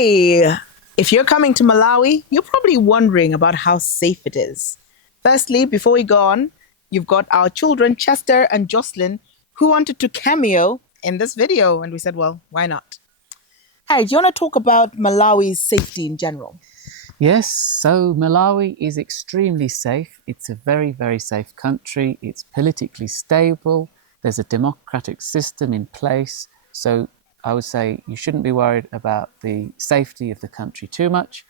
Okay, if you're coming to Malawi, you're probably wondering about how safe it is. Firstly, before we go on, you've got our children, Chester and Jocelyn, who wanted to cameo in this video. And we said, well, why not? Harry, do you want to talk about Malawi's safety in general? Yes, so Malawi is extremely safe. It's a very, very safe country. It's politically stable. There's a democratic system in place. So I would say you shouldn't be worried about the safety of the country too much.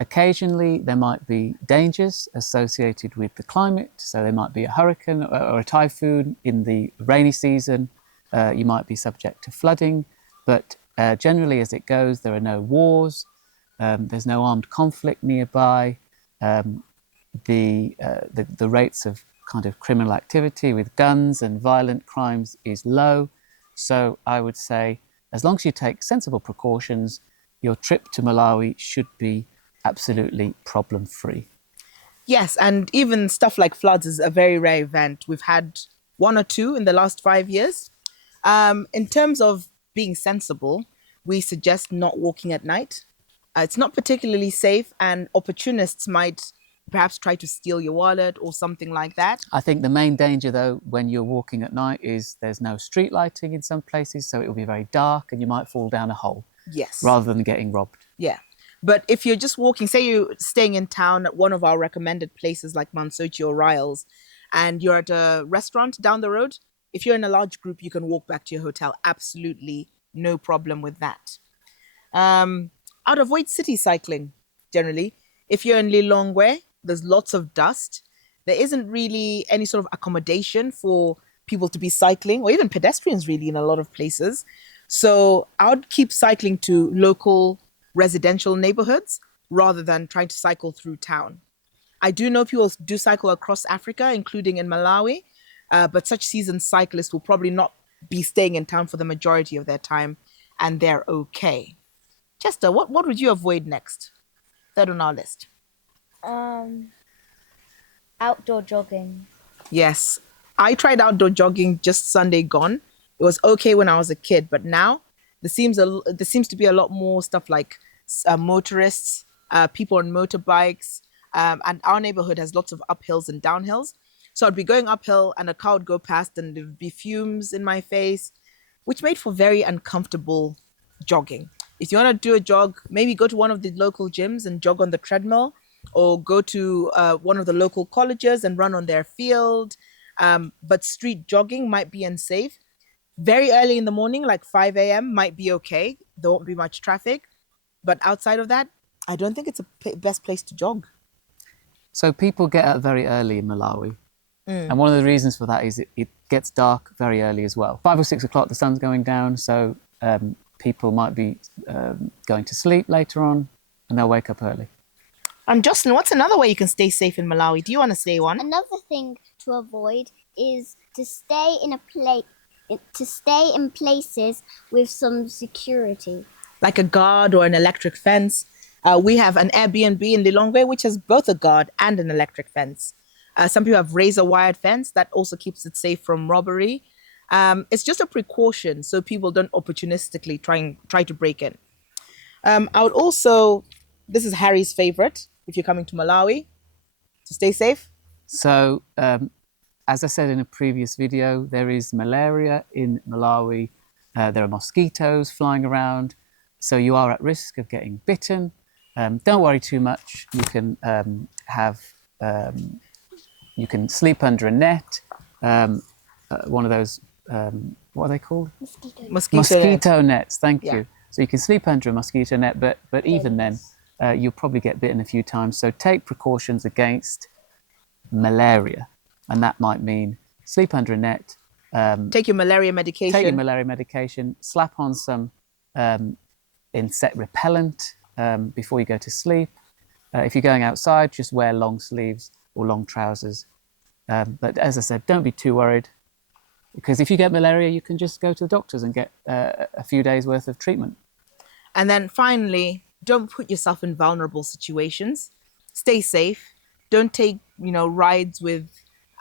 Occasionally, there might be dangers associated with the climate. So there might be a hurricane or a typhoon in the rainy season. You might be subject to flooding. But generally, as it goes, there are no wars. There's no armed conflict nearby. The rates of kind of criminal activity with guns and violent crimes is low. So I would say, as long as you take sensible precautions, your trip to Malawi should be absolutely problem-free. Yes, and even stuff like floods is a very rare event. We've had one or two in the last 5 years. In terms of being sensible, we suggest not walking at night. It's not particularly safe, and opportunists might perhaps try to steal your wallet or something like that. I think the main danger, though, when you're walking at night is there's no street lighting in some places, so it will be very dark and you might fall down a hole. Yes. Rather than getting robbed. Yeah. But if you're just walking, say you're staying in town at one of our recommended places like Mansochi or Riles, and you're at a restaurant down the road, if you're in a large group, you can walk back to your hotel. Absolutely no problem with that. I'd avoid city cycling, generally. If you're in Lilongwe, there's lots of dust. There isn't really any sort of accommodation for people to be cycling, or even pedestrians really in a lot of places. So I would keep cycling to local residential neighborhoods rather than trying to cycle through town. I do know people do cycle across Africa, including in Malawi, but such seasoned cyclists will probably not be staying in town for the majority of their time, and they're okay. Chester, what would you avoid next? Third on our list. Outdoor jogging. Yes, I tried outdoor jogging just Sunday gone. It was okay when I was a kid, but now there seems to be a lot more stuff like motorists, people on motorbikes, and our neighborhood has lots of uphills and downhills. So I'd be going uphill and a car would go past and there'd be fumes in my face, which made for very uncomfortable jogging. If you want to do a jog, maybe go to one of the local gyms and jog on the treadmill, or go to one of the local colleges and run on their field. But street jogging might be unsafe. Very early in the morning, like 5 a.m. might be okay. There won't be much traffic. But outside of that, I don't think it's a best place to jog. So people get out very early in Malawi. And one of the reasons for that is it gets dark very early as well. 5 or 6 o'clock, the sun's going down. So people might be going to sleep later on and they'll wake up early. And Jocelyn, what's another way you can stay safe in Malawi? Do you want to say one? Another thing to avoid is to stay in places with some security. Like a guard or an electric fence. We have an Airbnb in Lilongwe, which has both a guard and an electric fence. Some people have razor-wired fence that also keeps it safe from robbery. It's just a precaution so people don't opportunistically try to break in. I would also, this is Harry's favorite, if you're coming to Malawi, to stay safe. So, as I said in a previous video, there is malaria in Malawi. There are mosquitoes flying around. So you are at risk of getting bitten. Don't worry too much. You can you can sleep under a net. One of those, what are they called? Mosquito nets. Thank you. So you can sleep under a mosquito net, but even then, you'll probably get bitten a few times. So take precautions against malaria. And that might mean sleep under a net. Take your malaria medication. Take your malaria medication. Slap on some insect repellent before you go to sleep. If you're going outside, just wear long sleeves or long trousers. But as I said, don't be too worried. Because if you get malaria, you can just go to the doctors and get a few days worth of treatment. And then finally, don't put yourself in vulnerable situations. Stay safe. Don't take, rides with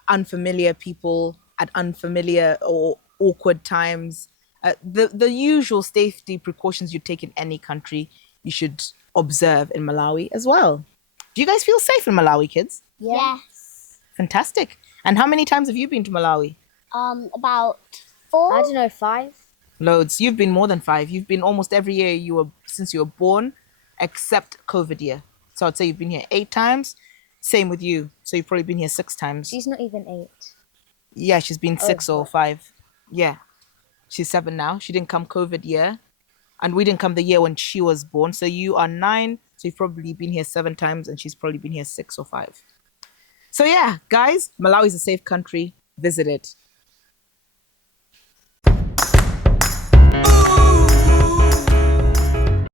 unfamiliar people at unfamiliar or awkward times. The usual safety precautions you take in any country, you should observe in Malawi as well. Do you guys feel safe in Malawi, kids? Yeah. Yes. Fantastic. And how many times have you been to Malawi? About 4. I don't know, 5. Loads. You've been more than 5. You've been almost every year since you were born, except COVID year. So I'd say you've been here 8 times. Same with you. So you've probably been here 6 times. She's not even 8. Yeah, she's been 6 or what? 5. Yeah. She's 7 now. She didn't come COVID year. And we didn't come the year when she was born. So you are 9. So you've probably been here 7 times and she's probably been here 6 or 5. So yeah, guys, Malawi is a safe country. Visit it.